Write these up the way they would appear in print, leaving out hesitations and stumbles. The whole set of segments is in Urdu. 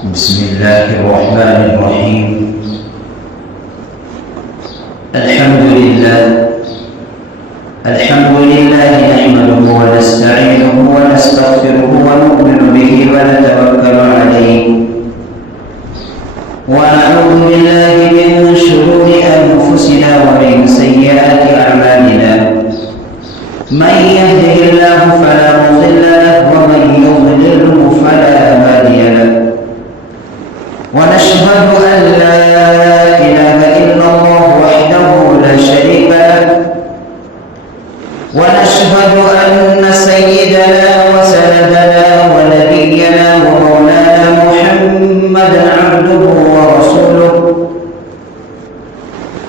بسم الله الرحمن الرحيم. الحمد لله نحمده ونستعينه ونستغفره ونؤمن به ونتوكل عليه ونعوذ بالله من شرور أنفسنا ومن سيئات أعمالنا. من يهده الله فلا مضل له ومن يضلله فلا هادي له. ونشهد أن لا إله إلا الله وحده لا شريك له. ونشهد أن سيدنا وسندنا ونبينا ومولانا محمدا عبده ورسوله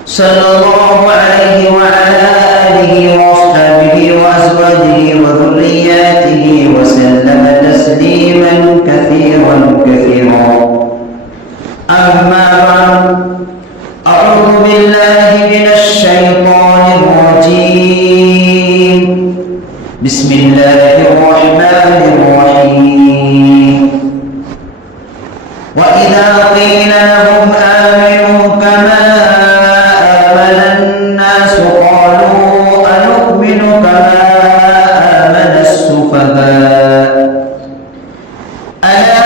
صلى الله عليه وعلى آله وأصحابه وأزواجه وذرياته وسلم تسليما كثيرا كثيرا. أما بعد، أعوذ بالله من الشيطان الرجيم. بسم الله الرحمن الرحيم. وإذا قيل لهم آمنوا كما آمن الناس قالوا أنؤمن كما آمن السفهاء ألا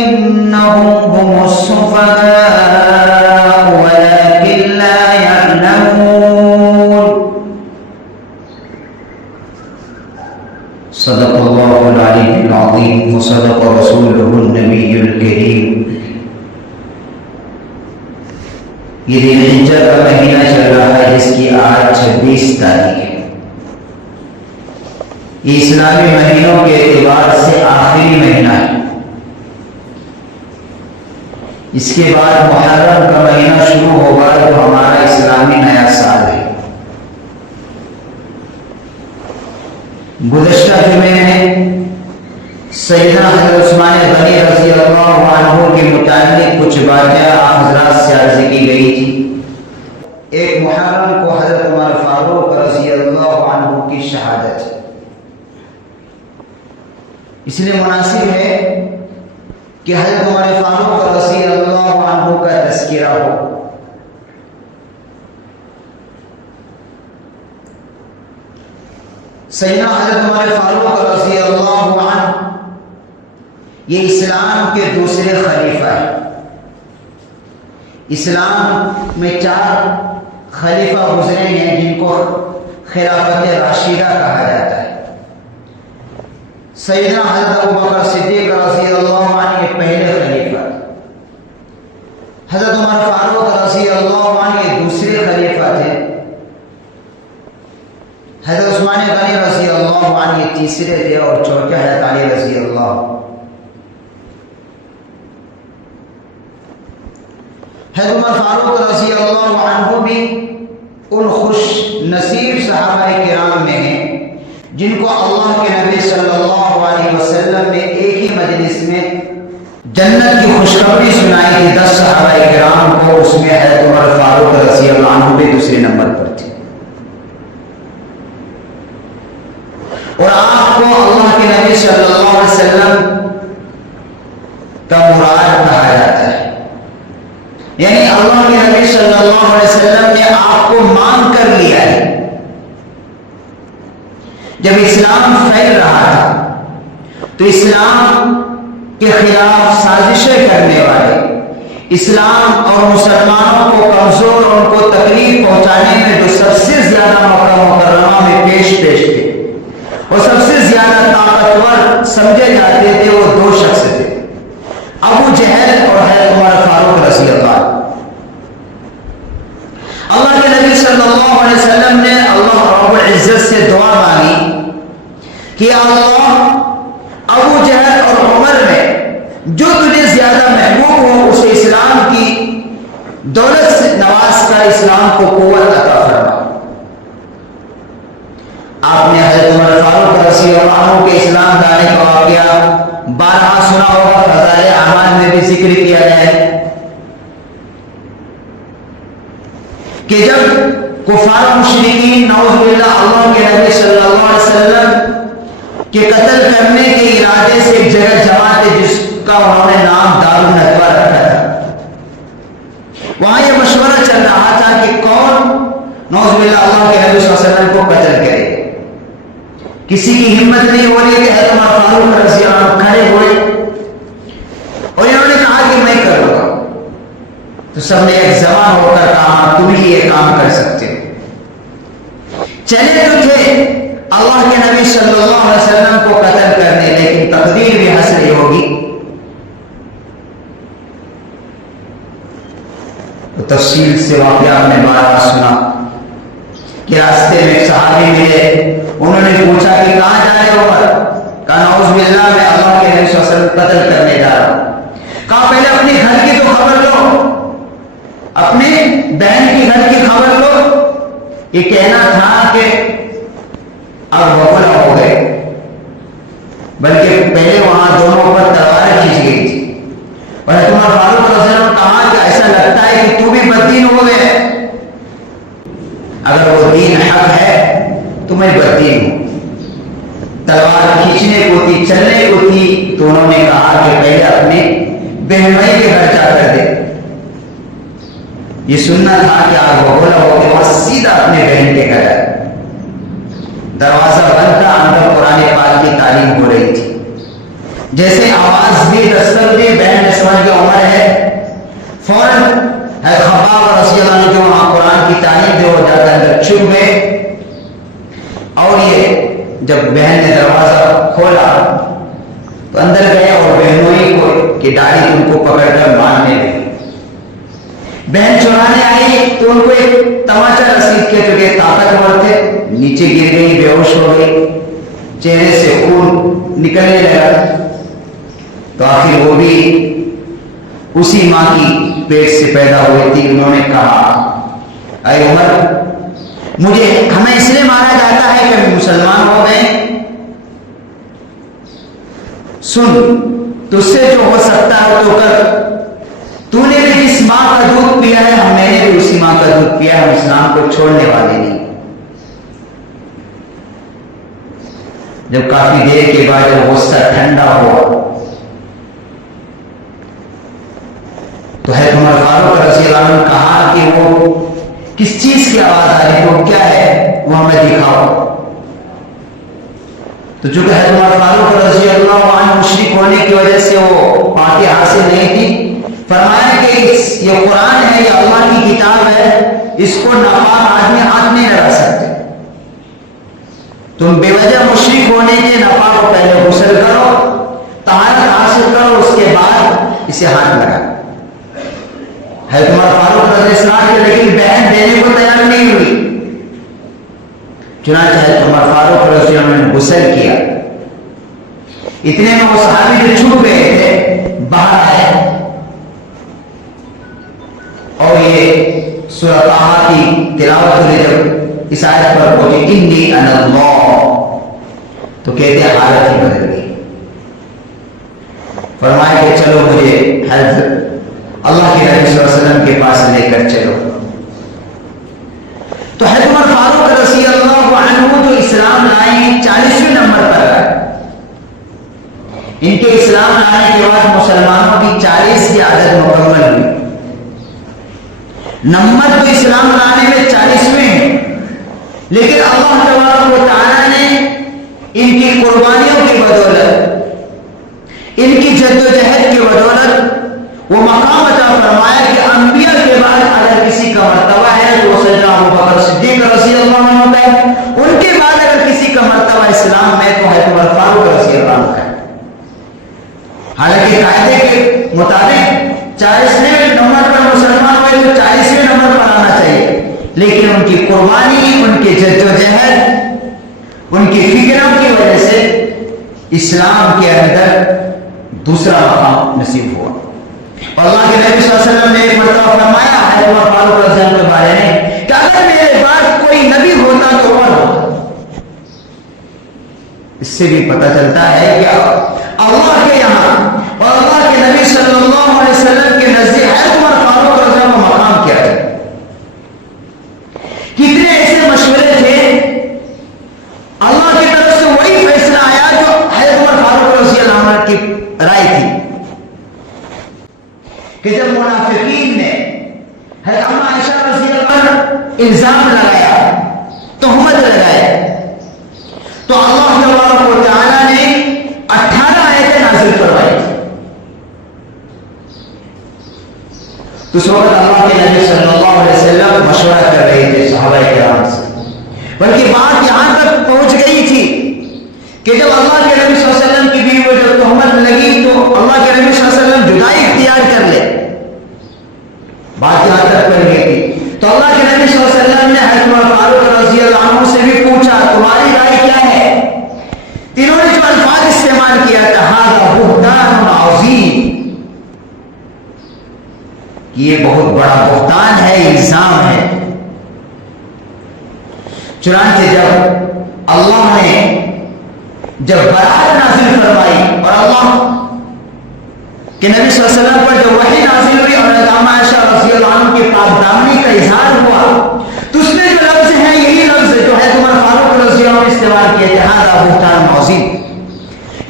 إنهم هم السفهاء ولكن لا يعلمون. صدق الله العلي العظيم وصدق رسوله النبي الكريم. یہ ذی الحجہ کا مہینہ چل رہا ہے جس کی آج 26 تاریخ ہے. یہ اسلامی مہینوں کے اعتبار سے آخری مہینہ ہے. اس کے بعد محرم کا مہینہ شروع ہوگا جو ہمارا اسلامی نیا سال ہے. گزشتہ جمعے میں سیدنا حضرت عثمان غنی رضی اللہ عنہ کے متعلق کچھ باتیں آپ حضرات سے عرض کی گئی تھی. ایک محرم کو حضرت عمر فاروق رضی اللہ عنہ کی شہادت ہے. اس لیے مناسب ہے کہ حضرت عمر فاروق رضی اللہ عنہ کا تذکرہ ہو. سیدنا حضرت عمر فاروق رضی اللہ عنہ یہ اسلام کے دوسرے خلیفہ ہیں. اسلام میں 4 خلیفہ گزرے ہیں جن کو خلافت راشدہ کہا جاتا ہے. سیدنا حضرت ابوبکر صدیق رضی اللہ عنہ یہ پہلے خلیفہ. حضرت عمر فاروق رضی اللہ عنہ یہ دوسرے خلیفہ تھے. حضرت عثمان غنی رضی اللہ عنہ یہ تیسرے تھے اور چوتھے حضرت علی رضی اللہ. حضرت عمر فاروق رضی اللہ عنہ بھی ان خوش نصیب صحابہ کرام میں ہیں جن کو اللہ کے نبی صلی اللہ علیہ وسلم نے ایک ہی مجلس میں جنت کی خوشخبری سنائی تھی 10 صحابہ کرام کو. اس میں حضرت عمر فاروق رضی اللہ عنہ بھی دوسرے نمبر پر تھے. اور آپ کو اللہ کے نبی صلی اللہ علیہ وسلم کا مراد کہا جاتا ہے. یعنی اللہ کے نبی صلی اللہ علیہ وسلم نے آپ کو مان کر لیا ہے. جب اسلام پھیل رہا تھا تو اسلام کے خلاف سازشیں کرنے والے، اسلام اور مسلمانوں کو کمزور اور ان کو تکلیف پہنچانے میں جو سب سے زیادہ مکہ مکرمہ میں پیش تھے اور سب سے زیادہ طاقتور سمجھے جاتے تھے، وہ 2 شخص تھے، ابو جہل اور حضرت عمر فاروق رضی اللہ. اللہ کے نبی صلی اللہ علیہ وسلم نے اللہ رب العزت سے دعا مانگی کہ اللہ ابو جہل اور عمر میں جو تجھے زیادہ محبوب ہو اسے اسلام کی دولت سے نواز کر اسلام کو قوت عطا فرما. آپ نے حضرت عمر فاروق رضی اللہ عنہ کے اسلام لانے کا واقعہ 12 سنا ہوگا. فضائل اعمال میں بھی ذکر کیا جائے کہ جب کفار مشرکین نعوذ باللہ اللہ کے نبی صلی اللہ علیہ وسلم کہ قتل کرنے کے ارادے سے ایک جگہ جمع تھے کا انہوں نے نام دارالندوہ رکھا تھا۔ وہاں یہ مشورہ چل رہا تھا کہ کون نعوذ باللہ اللہ کے نبی صلی اللہ علیہ وسلم کو قتل کرے۔ کسی کی ہمت نہیں ہو رہی کہ حضرت عمر فاروق رضی اللہ عنہ کھڑے ہوئے اور انہوں نے کہا کہ میں کروں گا، تو سب نے ایک زبان ہو کر کہا تم ہی یہ کام کر سکتے ہو۔ چلے تو تھے اللہ کے نبی صلی اللہ علیہ وسلم کو قتل کرنے، لیکن تقدیر بھی ہنس رہی ہوگی۔ تو تفصیل سے واقعہ نے بارہ سنا کہ راستے میں ایک صحابی ملے، انہوں نے پوچھا کہ کہاں جا رہے ہو؟ کہا نعوذ باللہ میں اللہ کے نبی صلی اللہ علیہ وسلم قتل کرنے جا رہا ہوں۔ کہا پہلے اپنے گھر کی تو خبر لو، اپنے بہن کی گھر کی خبر لو۔ یہ کہنا تھا کہ اب وفلا ہو گئے، بلکہ پہلے وہاں دونوں پر تلواریں کھینچ گئی تھی، اور عمر فاروق رضی اللہ عنہ نے کہا کہ ایسا لگتا ہے کہ تو بھی بددین ہو گئے، اگر وہ دین حق ہے تو میں بددین ہوں۔ تلوار کھینچنے کو تھی، چلنے کو تھی، تو انہوں نے کہا کہ پہلے اپنے بہن بھائی کے گھر جا کر دے۔ یہ سننا تھا کہ آپ بھولا ہو کے وہاں سیدھا اپنے بہن کے گھر آئے۔ دروازہ بند تھا، اندر قرآن پاک کی تعلیم ہو رہی تھی۔ جیسے آواز دی، دستک دی، بہن نے سمجھ کے عمر ہے، فوراً ہے خباب رضی اللہ عنہ جو وہاں قرآن کی تعلیم دے ہو جاتا اندر چھپ گئے، اور یہ جب بہن نے دروازہ کھولا تو اندر گئے اور بہنوئی کو کہ داڑھی ان کو پکڑ کر مارنے لگی۔ بہن چرانے آئی تو ان کو ایک تماچا رسید کے چکے، طاقتور تھے، نیچے گر گئی، بے ہوش ہو گئی، چہرے سے خون نکلنے لگا۔ تو آخر وہ بھی اسی ماں کی پیٹ سے پیدا ہوئی تھی۔ انہوں نے کہا اے عمر، مجھے ہمیں اس لیے مارا جاتا ہے کہ ہم مسلمان ہو گئے، سن تجھ سے جو ہو سکتا ہے تو کر۔ تو نے بھی جس ماں کا دودھ پیا ہے، ہم نے بھی اسی ماں کا دودھ پیا ہے، ہم اسلام کو چھوڑنے والے نہیں۔ جب کافی دیر کے بعد جب غصہ ٹھنڈا ہوا تو حضرت عمر فاروق رضی اللہ عنہ نے کہا کہ وہ کس چیز کی آواز آ رہی ہے، وہ کیا ہے، وہ ہمیں دکھاؤ۔ تو چونکہ حضرت عمر فاروق رضی اللہ عنہ مشرک ہونے کی وجہ سے وہ پاکی حاصل نہیں تھی، فرمایا کہ یہ قرآن ہے، یہ اللہ کی کتاب ہے، اس کو ناپاک آدمی ہاتھ نہیں لگا سکتے۔ تم بے وجہ مشرک ہونے کے ناپاک کو پہلے غسل کرو، طہارت حاصل کرو، اس کے بعد اسے ہاتھ لگا۔ حضرت عمر فاروق رضی اللہ عنہ لیکن بہن دینے کو تیار نہیں ہوئی، چنانچہ حضرت عمر فاروق رضی اللہ عنہ نے غسل کیا۔ اتنے میں وہ صحابی جو چھپ گئے تھے باہر آئے اور یہ سورہ طٰہٰ کی تلاوت ہوئی، جب اس آیت پر پہنچی انی انا اللہ، تو کہتے ہیں حالت ہی بدل گئی۔ فرمایا کہ چلو مجھے حضرت اللہ کے نبی صلی اللہ علیہ وسلم کے پاس لے کر چلو۔ تو حضرت عمر فاروق رضی اللہ عنہ جو اسلام لائے 40ویں نمبر پر آئے۔ ان کے اسلام لانے کے بعد مسلمانوں کی 40 کی عدد مکمل ہوئی۔ نمبر تو اسلام لانے میں 40ویں ہیں، لیکن اللہ تبارک و تعالیٰ نے ان کی قربانیوں کی بدولت، ان کی جدوجہد کی بدولت وہ مقام عطا فرمایا کہ انبیاء کے بعد اگر کسی کا مرتبہ ہے تو سیدنا ابوبکر صدیق رضی اللہ عنہ ہوتا ہے، ان کے بعد اگر کسی کا مرتبہ اسلام میں تو حضرت عمر فاروق رضی اللہ عنہ ہے۔ حالانکہ قاعدے کے مطابق 40ویں نمبر پر مسلمان ہوئے تو 40ویں نمبر پر آنا چاہیے، لیکن ان کی قربانی، ان کی جدوجہد، ان کی فکروں کی وجہ سے اسلام کے اندر دوسرا مقام نصیب ہوا۔ اور اللہ کے نبی صلی اللہ علیہ وسلم نے ایک مرتبہ فرمایا حضرت عمر فاروق رضی اللہ عنہ کے بارے میں کہ اگر میرے بعد کوئی نبی ہوتا تو عمر ہوتا۔ اس سے بھی پتہ چلتا ہے کہ اللہ کے یہاں اور اللہ کے نبی صلی اللہ علیہ وسلم کے نزدیک حضرت عمر فاروق رضی اللہ عنہ کا مقام کیا ہے۔ کتنے ایسے مشورے تھے، اللہ کی طرف سے وہی فیصلہ آیا جو حضرت عمر فاروق رضی اللہ عنہ کی رائے تھی، کہ جب منافقین نے حضرت اما عائشہ رضی اللہ عنہا پر الزام لگایا، تہمت لگائے، تو اللہ تبارک و تعالیٰ نے 18 آیتیں نازل فرمائی. تو اس وقت اللہ کے نبی صلی اللہ علیہ وسلم مشورہ کر رہے تھے صحابہ کرام سے، بلکہ بات یہاں تک پہنچ گئی تھی کہ جب اللہ کے نبی صلی اللہ علیہ وسلم کی بیوی کو جب تہمت لگی تو اللہ کے نبی صلی اللہ علیہ وسلم جدائی اختیار کر لے. بات یہاں تک پہنچ گئی تھی تو اللہ کے نبی صلی اللہ علیہ وسلم نے حضرت عمر فاروق رضی اللہ عنہ سے بھی پوچھا تمہاری رائے کیا ہے؟ تینوں نے جو الفاظ استعمال کیا تھا ھذا بہتان عظیم، یہ بہت بڑا بہتان ہے، الزام ہے. چنانچہ جب اللہ نے جب برات نازل فرمائی اور اللہ کہ نبی صلی اللہ علیہ وسلم پر جو وحی نازل ہوئی اور حضرت اما عائشہ رضی اللہ عنہ کی پاک دامنی کا اظہار ہوا تو اس میں جو لفظ ہیں یہی لفظ جو ہے عمر فاروق رضی اللہ عنہ نے استعمال کیے تھے ھذا بہتان عظیم،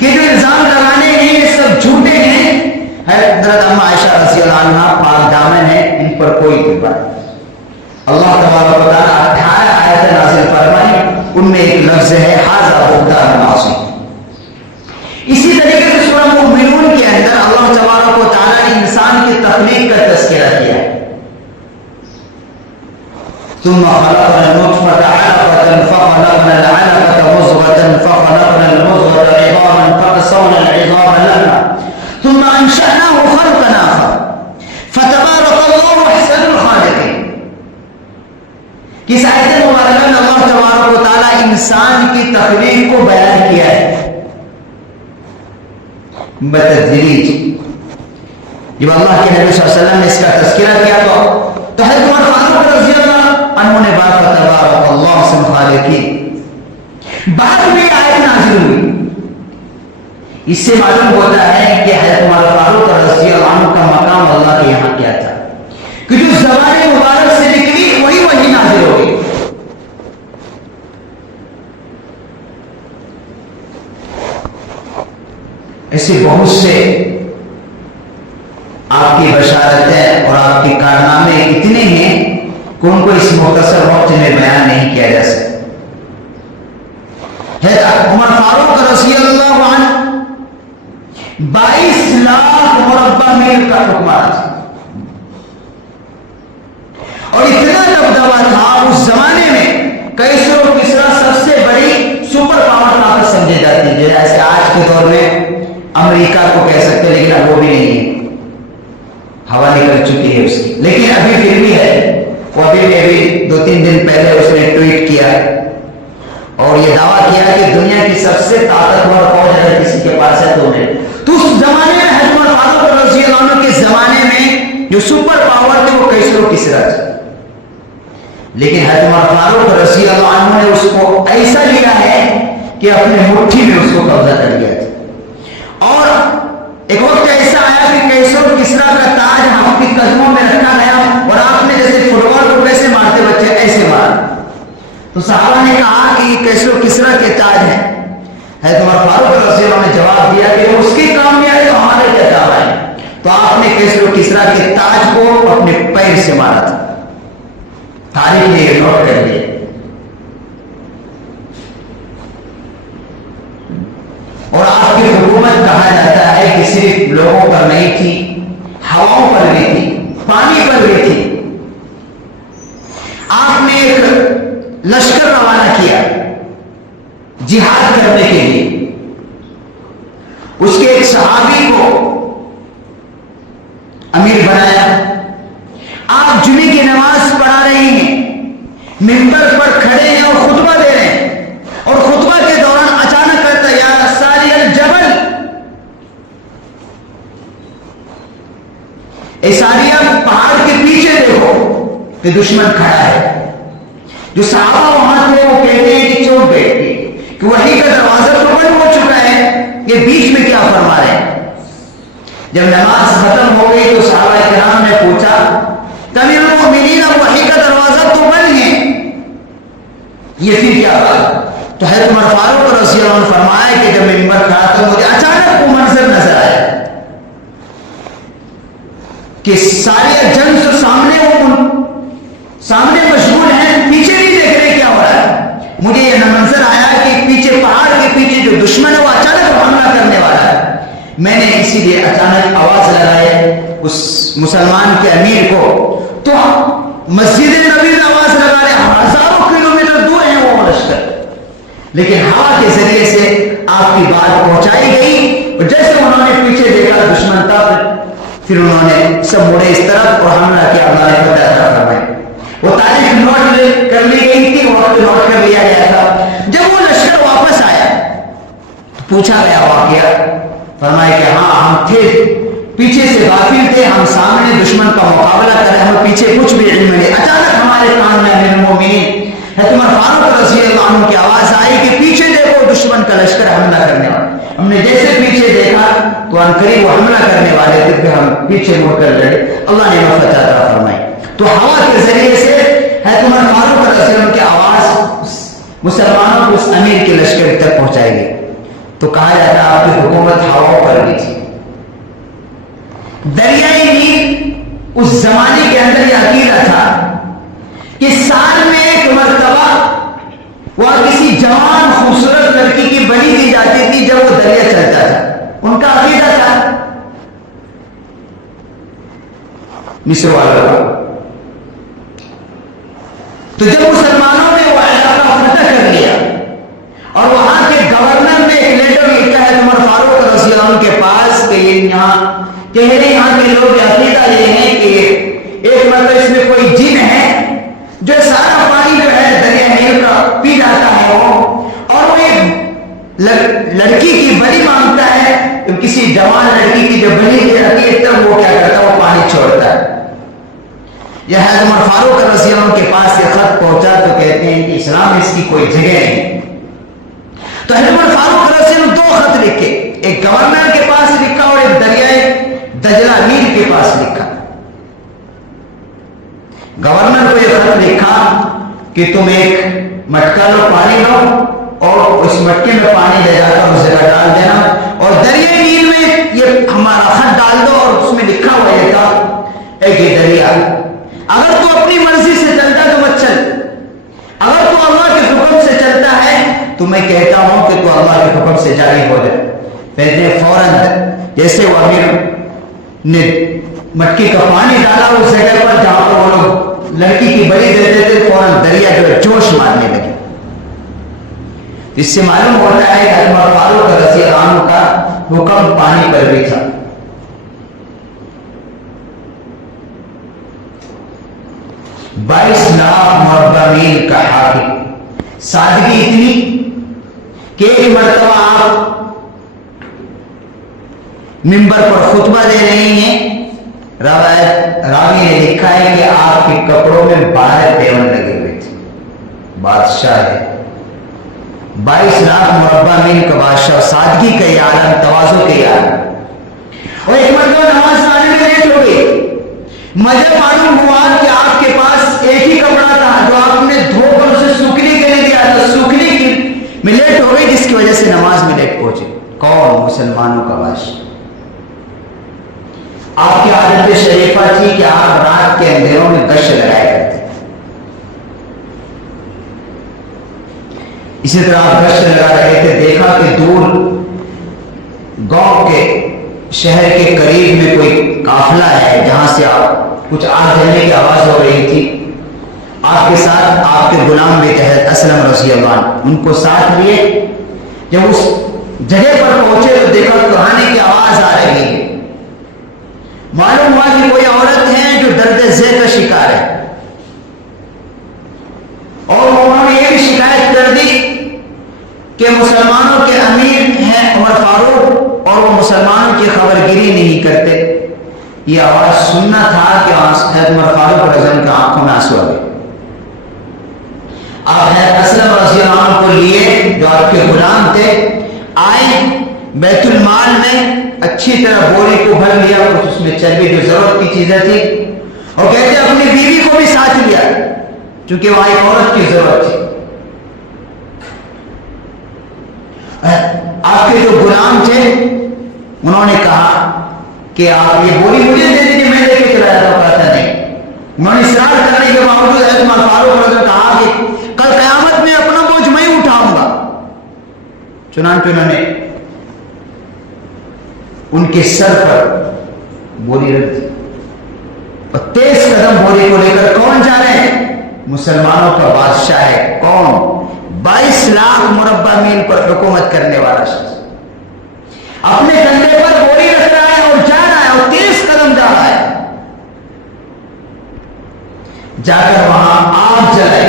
کہ جو الزام لگانے ہیں یہ سب جھوٹے ہیں. حضرت اما عائشہ رضی اللہ عنہ پاک دامن ہے، ان پر کوئی دبا. اللہ تبارک و تعالیٰ 18 آیتیں نازل فرمائی، ان میں ایک لفظ ہے ھذا بہتان عظیم. اسی طریقے سے سورہ مومنون کے اندر اللہ تبارک و تعالیٰ نے انسان کی تخلیق کا تذکرہ کیا ہے. ثم خلقنا النطفة علقة فخلقنا العلقة مضغة فخلقنا المضغة عظاما فكسونا العظام لحما ثم أنشأناه خلقا آخر فتبارك الله أحسن الخالقين. کس آیت مبارکہ میں اللہ تبارک و تعالیٰ انسان کی تخلیق کو بیان کیا ہے بتدریج. جب اللہ کے نبی صلی اللہ علیہ وسلم نے اس کا تذکرہ کیا تو حضرت عمر فاروق رضی اللہ عنہ نے بات تبارک اللہ احسن الخالقین. بعد میں آیت نازل ہوئی. اس سے معلوم ہوتا ہے کہ حضرت عمر فاروق رضی اللہ عنہ کا مقام اللہ کے یہاں کیا تھا کہ جو زبان مبارک سے نکلی وہی نازل ہو گئی. ایسے بہت سے آپ کی بشارتیں اور آپ کے کارنامے اتنے ہیں کہ ان کو اس مختصر وقت میں بیان نہیں کیا جا سکتا. حضرت عمر فاروق رضی اللہ عنہ 22 لاکھ مربع میل کا حکمران تھا اور اتنا دبدبا تھا اس زمانے میں قیصر و کسریٰ سب سے بڑی سپر پاور طاقت سمجھے جاتی ہے. جیسے آج کے دور میں امریکہ کو کہہ سکتے لیکن اب وہ بھی نہیں ہے، ہوا نکل چکی ہے اس کی، لیکن ابھی پھر بھی ہے. وہ ابھی 2-3 دن پہلے اس نے ٹویٹ کیا اور یہ دعویٰ کیا کہ دنیا کی سب سے طاقتور فوج اگر کسی کے پاس ہے تو اس زمانے میں حضرت عمر فاروق رضی اللہ عنہ کے زمانے میں جو سپر پاور تھے وہ قیصر و کسریٰ تھے. لیکن حضرت عمر فاروق رضی اللہ عنہ نے اس کو ایسا لیا ہے کہ اپنے مٹھی میں اس کو قبضہ کر لیا تھا. اور ایک وقت ایسا آیا کہ قیصر و کسریٰ کا تاج آپ کے قدموں میں رکھا گیا اور آپ نے جیسے فٹ بال کو کیسے مارتے بچے ایسے مارا. تو صحابہ نے کہا کہ یہ قیصر و کسریٰ کے تاج ہیں. حضرت عمر فاروق رضی اللہ عنہ نے جواب دیا کہ اس کے کام میں آئے تو ہمارے کیا کام آئے. تو آپ نے قیصر و کسریٰ کے تاج کو اپنے پیر سے مارا تھا. تاریخ نے یہ نوٹ کر لیا. اور آپ کی حکومت کہا جاتا ہے کہ صرف لوگوں پر نہیں تھی، ہواؤں پر بھی تھی، پانی پر بھی تھی. آپ نے ایک لشکر روانہ کیا جہاد کرنے کے لیے. اس کے ایک صحابی کو امیر بنایا. آپ جمعے کی نماز پڑھا رہی ہیں، منبر پر کھڑے ہیں اور خطبہ دے رہے ہیں اور خطبہ کے دوران اچانک کہتا ہے یا ساری الجبل، اے ساریہ پہاڑ کے پیچھے دیکھو کہ دشمن کھڑا ہے. جو صحابہ وہاں تھے وہ کہتے ہیں کہ چوک گئے کہ وحی کا دروازہ تو بند ہو چکا ہے، یہ بیچ میں کیا فرما رہے ہیں. جب نماز ختم ہو گئی تو صحابہ کرام نے پوچھا امیر المؤمنین اب وحی کا دروازہ تو بند ہے، یہ پھر کیا بات. تو حضرت عمر فاروق رضی اللہ عنہ فرمایا کہ جب منبر کھڑا تو مجھے اچانک وہ منظر نظر آیا. کہ سارے جنگ سے سامنے مشغول ہیں، پیچھے نہیں دیکھ رہے کیا ہو رہا ہے. مجھے یہ منظر آیا کہ پیچھے پہاڑ کے پیچھے جو دشمن ہے وہ اچانک حملہ کرنے والا ہے. میں نے اسی لیے اچانک آواز لگائی اس مسلمان کے امیر کو، تو مسجد نبی میں آواز لگا رہے، ہزاروں کلومیٹر دور ہیں وہ لشکر، لیکن ہوا کے ذریعے سے آپ کی بات پہنچائی گئی. اور جیسے انہوں نے پیچھے دیکھا دشمن تھا، پھر انہوں نے سب مڑے اس طرف اور حملہ کیا. اللہ نے فتح عطا فرمائی. وہ تاریخ نوٹ کر لی گئی تھی، وقت نوٹ کر لیا گیا تھا. جب وہ لشکر واپس آیا پوچھا گیا واقعہ، فرمایا کہ ہاں ہم تھے پیچھے سے غافل تھے، ہم سامنے دشمن کا مقابلہ کر رہے، ہمیں پیچھے کچھ بھی علم نہیں. اچانک ہمارے کان میں امیر المومنین عمر فاروق رضی اللہ عنہ کی آواز آئی کہ پیچھے دیکھو دشمن کا لشکر حملہ کرنے والا. ہم نے جیسے پیچھے دیکھا تو ان قریب وہ حملہ کرنے والے تھے، پھر ہم پیچھے مڑ کر لڑے. اللہ نے فتح عطا فرمائی. تو ہوا کے ذریعے سے عمر فاروق رضی اللہ عنہ کی آواز مسلمانوں کو اس امیر کے لشکر تک پہنچائے گی. تو کہا جاتا ہے آپ کی حکومت ہواؤں پر بھی تھی. دریائے نیل اس زمانے کے اندر یہ عقیدہ تھا کہ سال میں ایک مرتبہ وہاں کسی جوان خوبصورت لڑکی کی بلی دی جاتی تھی جب وہ دریا چلتا تھا. ان کا عقیدہ تھا مصر والا. تو جب مسلمانوں نے وہ علاقہ فتح کر لیا اور وہاں کے گورنر نے ایک لیٹر لکھا ہے عمر فاروق رضی اللہ عنہ کے پاس کہ یہاں کے لوگ عقیدہ یہ ہے کہ ایک مرتبہ اس میں کوئی جن ہے جو سارا پانی جو ہے دریا نیل کا پی جاتا ہے اور وہ ایک لڑکی کی بلی مانگتا ہے. تو کسی جوان لڑکی کی جو بلی کی رہتی ہے تب وہ کیا کرتا ہے، وہ پانی چھوڑتا ہے. یہ حضرت عمر فاروق رضی اللہ عنہ کے پاس یہ خط پہنچا تو کہتے ہیں کہ اسلام میں اس کی کوئی جگہ نہیں. تو حضرت عمر فاروق رضی اللہ عنہ دو خط لکھے، ایک گورنر کے پاس لکھا اور ایک دریائے دجلہ نیل کے پاس لکھا. گورنر کو یہ خط لکھا کہ تم ایک مٹکا لو، پانی لو اور اس مٹکے میں پانی لے جا کر اس جگہ ڈال دینا اور دریائے نیل میں یہ ہمارا خط ڈال دو. اور اس میں لکھا ہوا یہ تھا ایک یہ دریا، اگر تو اپنی مرضی سے چلتا تو مت چل، اگر تو اللہ کے حکم سے چلتا ہے تو میں کہتا ہوں کہ تو اللہ کے حکم سے جاری ہو جائے. پہلے فوراً جیسے وہ امیر نے مٹکی کا پانی ڈالا اس جگہ پر جہاں پر وہ لوگ لڑکی کی بلی دیتے تھے، فوراً دریا جو ہے جوش مارنے لگے. اس سے معلوم ہوتا ہے کہ عمر فاروق رضی اللہ عنہ کا حکم پانی پر بھی تھا. 22 لاکھ مربع میل کا حاکم، سادگی اتنی کہ ایک مرتبہ آپ ممبر پر خطبہ دے رہی ہیں، راوی نے لکھا ہے کہ آپ کے کپڑوں میں 12 دیون لگے ہوئے تھے. بادشاہ ہے، 22 لاکھ مربع میل کا بادشاہ، سادگی کا یہ عالم، تواضع کا یہ عالم. اور ایک مرتبہ نماز آنے میں لیٹ ہو گئی. مجھے معلوم ہوا کہ آپ کے پاس ایک ہی کپڑا تھا جو آپ نے دھو کر اسے سوکھنے کے لیے دیا تھا، سوکھنے کی میں لیٹ ہو گئی جس کی وجہ سے نماز میں لیٹ پہنچے. کون؟ مسلمانوں کا بادشاہ. آپ کی عادت شریفہ تھی کہ آپ رات کے اندھیروں میں گشت لگایا کرتے. اسی طرح آپ گشت لگا رہے تھے، دیکھا کہ دور گاؤں کے شہر کے قریب میں کوئی قافلہ ہے جہاں سے آپ کچھ آگ جلنے کی آواز ہو رہی تھی. آپ کے ساتھ آپ کے غلام بھی تھے اسلم رضی اللہ عنہ، ان کو ساتھ لیے. جب اس جگہ پر پہنچے تو دیکھا کہانی کی آواز آ رہی ہے. معلوم ہوا کہ کوئی عورت ہے جو درد ذیل کا شکار ہے اور انہوں نے یہ بھی شکایت کر دی کہ مسلمانوں کے امیر ہیں عمر فاروق اور وہ مسلمانوں کی خبر گیری نہیں کرتے. یہ آواز سننا تھا کہ حضرت عمر فاروق رضی اللہ عنہ کی آنکھوں میں آنسو آ گئے. آپ حضرت اسلم رضی اللہ عنہ کو لیے جو آپ کے غلام تھے، آئے بیت المال میں اچھی طرح بوری کو بھر لیا، کچھ اس میں چربی جو ضرورت کی چیزیں تھی، اور کہتے اپنی بیوی کو بھی ساتھ لیا چونکہ وہاں ایک عورت کی ضرورت تھی. آپ کے جو غلام تھے انہوں نے کہا کہ آپ یہ بوری مجھے دے دیجیے، میں لے کے چلا جاتا ہوں. کہتا نہیں. انہوں نے اصرار کرنے کے باوجود حضرت عمر فاروق رضی اللہ عنہ کہا کہ کل قیامت میں اپنا بوجھ میں ہی اٹھاؤں گا. چنانچہ انہوں نے ان کے سر پر بوری رکھ دی اور تیز قدم بوری کو لے کر کون جا رہے ہیں؟ مسلمانوں کا بادشاہ ہے. کون؟ 22 لاکھ مربع میل پر حکومت کرنے والا شخص اپنے کندھے پر بوری رکھ رہا ہے اور جا رہا ہے اور تیز قدم جا رہا ہے. جا کر وہاں آگ جلائی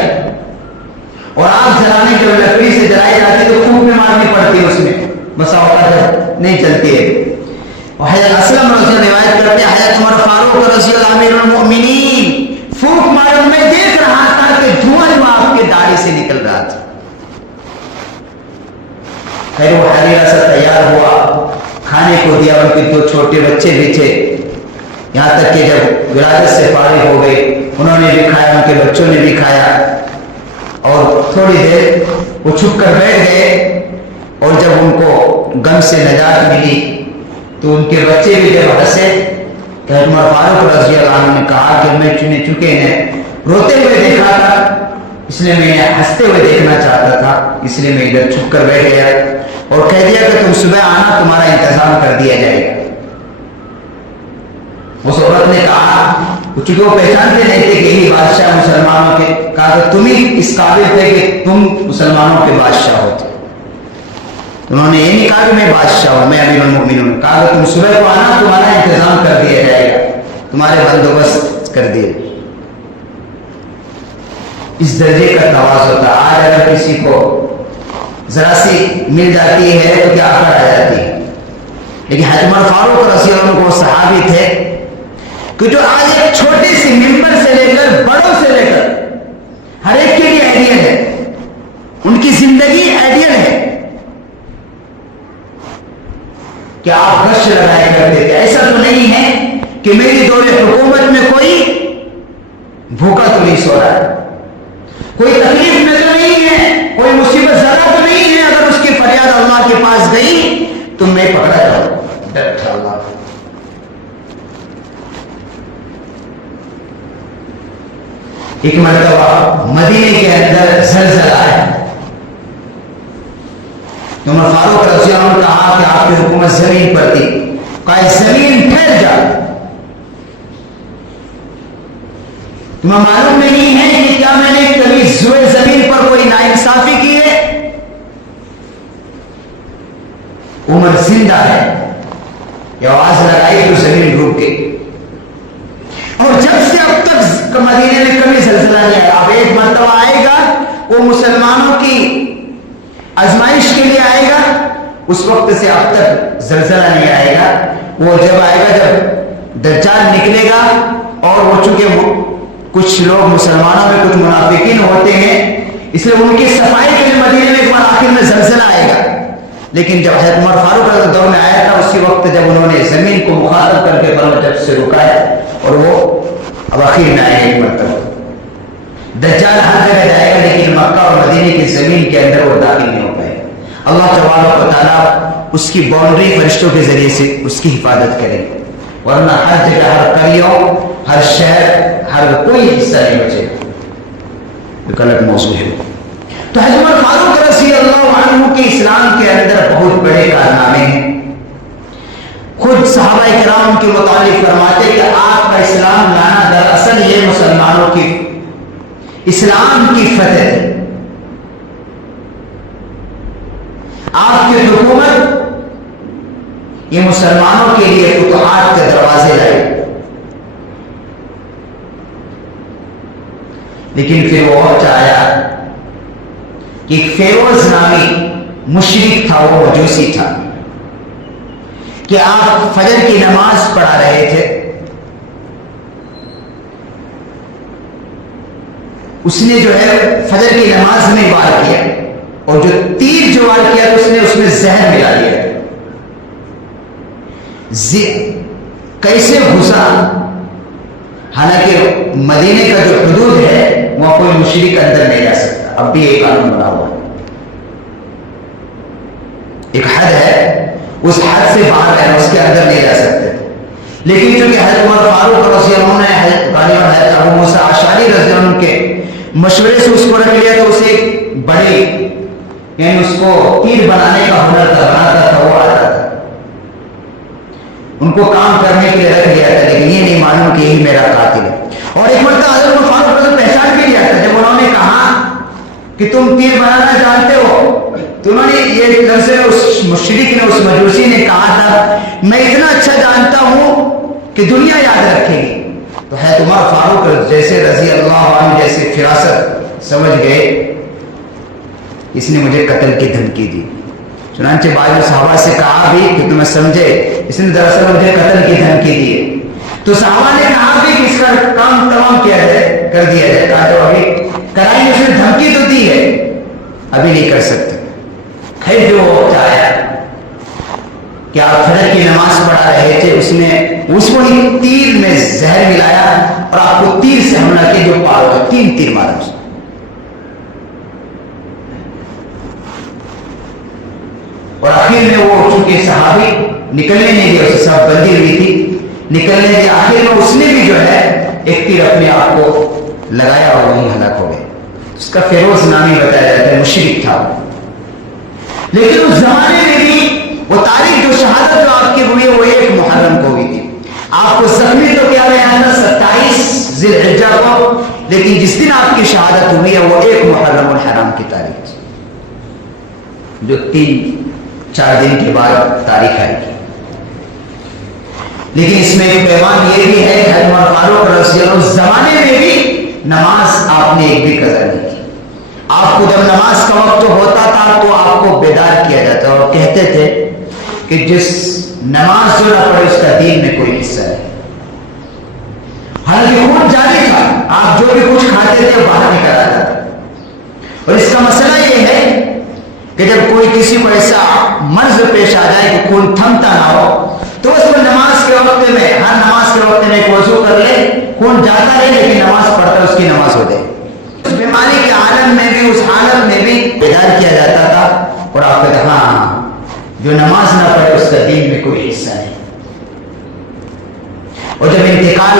اور آگ جلانے کے لکڑی سے جلائی جاتی تو پھونک میں مارنی پڑتی ہے، اس میں بسا اوقات نہیں چلتی ہے. اور حضرت اسلم رضی اللہ عنہ روایت کرتے ہیں حضرت عمر فاروق رضی اللہ عنہ امیر المؤمنین پھونک مارن میں دیکھ رہا تھا کہ دھواں آپ کے داڑھی سے نکل رہا تھا. خیر وہ حریرہ سے تیار ہوا، کھانے کو دیا. ان کے 2 چھوٹے بچے بھی تھے. یہاں تک کہ جب ولادت سے فارغ ہو گئے انہوں نے بھی کھایا، ان کے بچوں نے بھی کھایا. اور تھوڑی دیر وہ چھپ کر بیٹھ گئے اور جب ان کو غم سے نجات ملی تو ان کے بچے بھی جب ہنسے کہ عمر فاروق رضی اللہ عنہ نے کہا کہ میں چونکہ انہیں روتے ہوئے دیکھا تھا اس لیے میں ہنستے ہوئے دیکھنا چاہتا تھا، اس لیے میں ادھر چھپ کر بیٹھ گیا اور کہہ دیا کہ تم صبح آنا، تمہارا انتظام کر دیا جائے گا. اس عورت نے کہا چونکہ وہ پہچانتے نہیں تھے کہ یہی بادشاہ مسلمانوں کے، کہا کہ تم ہی اس قابل تھے کہ تم مسلمانوں کے بادشاہ ہوتے. انہوں نے یہ نہیں کہا کہ میں بادشاہ ہوں، میں امیر المؤمنین ہوں. کہا کہ تم صبح کو آنا، تمہارا انتظام کر دیا جائے گا، تمہارے بندوبست کر دیے. اس درجے کا تواضع ہوتا. آج اگر کسی کو ذرا سی مل جاتی ہے تو کیا آخر آ جاتی ہے، لیکن حضرت عمر فاروق رضی اللہ عنہ کو صحابی تھے کہ جو آج ایک چھوٹی سی ممبر سے لے کر بڑوں سے لے کر ہر ایک کے لیے آئیڈیل ہے، ان کی زندگی آئیڈیل ہے کہ آپ غش لگایا کرتے تھے. ایسا تو نہیں ہے کہ میری دور حکومت میں کوئی بھوکا تو نہیں سو رہا ہے، کوئی تکلیف میں تو نہیں ہے، کوئی مصیبت زیادہ تو نہیں ہے. اگر اس کی فریاد اللہ کے پاس گئی تو میں پکڑا جاؤں ڈر اللہ. ایک مرتبہ مدینے کے اندر زلزلہ ہے. عمر فاروق رضی اللہ عنہ نے کہا کہ آپ کی حکومت زمین پر تھی، کہا زمین پھیل جا. تمہیں معلوم نہیں ہے کہ کیا میں نے کبھی زوئے زمین پر کوئی ناانصافی کی ہے؟ عمر زندہ ہے، یہ آواز لگائی تو زمین رک گئی. اور جب سے اب تک مدینے میں کبھی زلزلہ نہیں آیا. اب ایک مرتبہ آئے گا، وہ مسلمانوں کی آزمائش کے لیے آئے گا. اس وقت سے اب تک زلزلہ نہیں آئے گا. وہ جب آئے گا جب دجال نکلے گا، اور وہ چونکہ کچھ لوگ مسلمانوں میں کچھ منافقین ہوتے ہیں اس لیے ان کی صفائی کے لیے مدینے میں ایک بار آخر میں زلزلہ آئے گا. لیکن جب حضرت عمر فاروق رضی اللہ عنہ دور میں آیا تھا اسی وقت جب انہوں نے زمین کو مخاطب کر کے جب سے رکایا اور وہ اب آخر میں آئے ایک مرتبہ. دجال ہر جگہ جائے گا لیکن مکہ اور مدینے کی زمین کے اندر وہ داخل نہیں ہو پائے. اللہ تبارک و تعالیٰ اس کی باؤنڈری فرشتوں کے ذریعے سے اس کی حفاظت کرے، ورنہ ہر جگہ ہر قریوں ہر شہر ہر کوئی حصہ نہیں بچے. غلط موضوع ہے. تو حضرت عمر فاروق رضی اللہ عنہ کے اسلام کے اندر بہت بڑے کارنامے ہیں. خود صحابہ کرام کے متعلق فرماتے کہ آپ کا اسلام لانا دراصل یہ مسلمانوں کی اسلام کی فتح ہے. آپ کی حکومت یہ مسلمانوں کے لیے فتوحات کے دروازے لائے. لیکن پھر وہ وقت آیا کہ ایک فیروز نامی مشرک تھا، وہ مجوسی تھا کہ آپ فجر کی نماز پڑھا رہے تھے. اس نے جو ہے فجر کی نماز میں وار کیا اور جو تیر جو وار کیا تو اس میں زہر ملا لیا. کیسے گھسا؟ حالانکہ مدینے کا جو حدود ہے وہاں کوئی مشرک اندر نہیں جا سکتا. اب بھی ایک قانون بنا ہوا ہے، ایک حد ہے، اس حد سے باہر ہے، اس کے اندر نہیں جا سکتے. لیکن چونکہ حضرت عمر فاروق رضی اللہ عنہ نے حضرت ابو موسیٰ اشعری رضی اللہ عنہ کے مشورے سے اس کو رکھ لیا تو اسے بڑی یعنی اس کو تیر بنانے کا ہنر تھا، بناتا تھا، وہ آتا تھا، ان کو کام کرنے کے لیے رکھ لیا تھا، لیکن یہ نہیں معلوم کہ یہی میرا قاتل ہے۔ اور ایک مرتبہ حضرت عمر فاروق رضی اللہ عنہ پہچان بھی لیا تھا، جب انہوں نے کہا کہ تم تیر بنانا جانتے ہو، تو انہوں نے یہ لفظ اس مشرک نے، اس مجوسی نے کہا تھا میں اتنا اچھا جانتا ہوں کہ دنیا یاد رکھے گی۔ تو حضرت عمر فاروق جیسے رضی اللہ عنہ جیسے فراست سمجھ گئے اس نے مجھے قتل کی دھمکی دی۔ چنانچہ بعض صحابہ سے کہا بھی کہ تمہیں سمجھے اس نے دراصل مجھے قتل کی دھمکی دی ہے، تو صحابہ نے کہا بھی کہ اس کا کام تمام کیا جائے، کر دیا جائے، کہا تو ابھی کرائیں، اس نے دھمکی تو دی ہے، ابھی نہیں کر سکتے۔ خیر جو وقت آیا کہ آپ فجر کی نماز پڑھا رہے تھے، اس نے اس وہی تیر میں زہر ملایا اور آپ کو تیر سے حملہ کیا، جو پار ہوا، 3 تیر مارا اس نے۔ اور آخر میں وہ چونکہ صحابی نکلنے نہیں دیا، اسے سب بندی ہوئی تھی، نکلنے دیا، آخر میں اس نے بھی جو ہے ایک تیر اپنے آپ کو لگایا اور وہیں ہلاک ہو گئے۔ اس کا فیروز نامی بتایا جاتا ہے، مشرک تھا۔ لیکن اس زمانے میں بھی وہ تاریخ جو شہادت جو آپ کی ہوئی وہ 1 محرم کو ہوئی تھی۔ آپ کو زخمی تو کیا بیان تھا 27 ذی الحجہ کو، لیکن جس دن آپ کی شہادت ہوئی ہے وہ 1 محرم الحرام کی تاریخ، جو 3-4 دن کے بعد تاریخ آئے گی۔ لیکن اس میں ایک پیغام یہ بھی ہے کہ حضرت عمر فاروق رضی اللہ عنہ اس زمانے میں بھی نماز آپ نے ایک بھی قضا نہیں کی۔ آپ کو جب نماز کا وقت ہوتا تھا تو آپ کو بیدار کیا جاتا اور کہتے تھے کہ جس نماز جو نہ پڑھے اس کا دین میں کوئی حصہ ہے۔ حالانکہ خون جاری تھا، آپ جو بھی کچھ کھاتے تھے وہ باہر نکل آتا تھا۔ اور اس کا مسئلہ یہ ہے کہ جب کوئی کسی کو ایسا مرض پیش آ جائے کہ خون تھمتا نہ ہو تو اس کو نماز کے وقت میں، ہر نماز کے وقت میں ایک وضو کر لے، خون جاتا رہے لیکن نماز پڑھتا اس کی نماز ہو جائے۔ اس بیماری کے عالم میں بھی، اس حالت میں بھی بیدار کیا جاتا تھا اور آپ کہتے ہاں جو نماز نہ پڑھے اس کا دین میں کوئی حصہ نہیں۔ اور جب انتقال